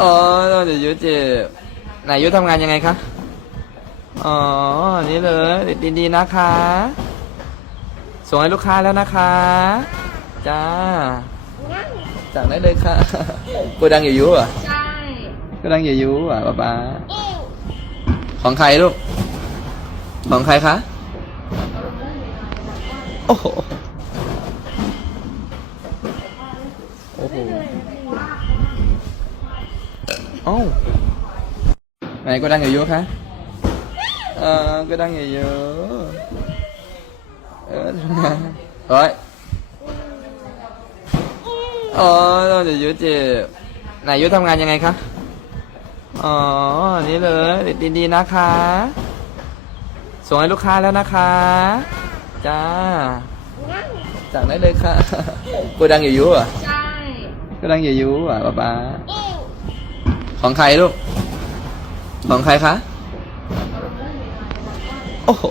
อ๋อเดี๋ยวยุเจ็บไหนยุทำงานยังไงคะ อ๋อ นี่เลยดีๆนะคะ ส่งให้ลูกค้าแล้วนะคะ จ้าสั่งได้เลยค่ะโกดังอยู่ยุอะใช่โกดังอยู่ยุอะป๊าป๊าของใครลูก ของใครคะ โอ้โห โอ้โห เอ้าไหนโกดังอย่ายุคะเออโกดังอย่ายุเออทำงานเฮ้ยอ๋อเดี๋ยวยุเจ็บไหนยุทำงานยังไงคะ อ๋อ นี่เลยดีๆนะคะ ส่งให้ลูกค้าแล้วนะคะ จ้าสั่งได้เลยค่ะโกดังอย่ายุอะ ใช่โกดังอย่ายุอะป๊าป๊า ของใครลูก ของใครคะ โอ้โห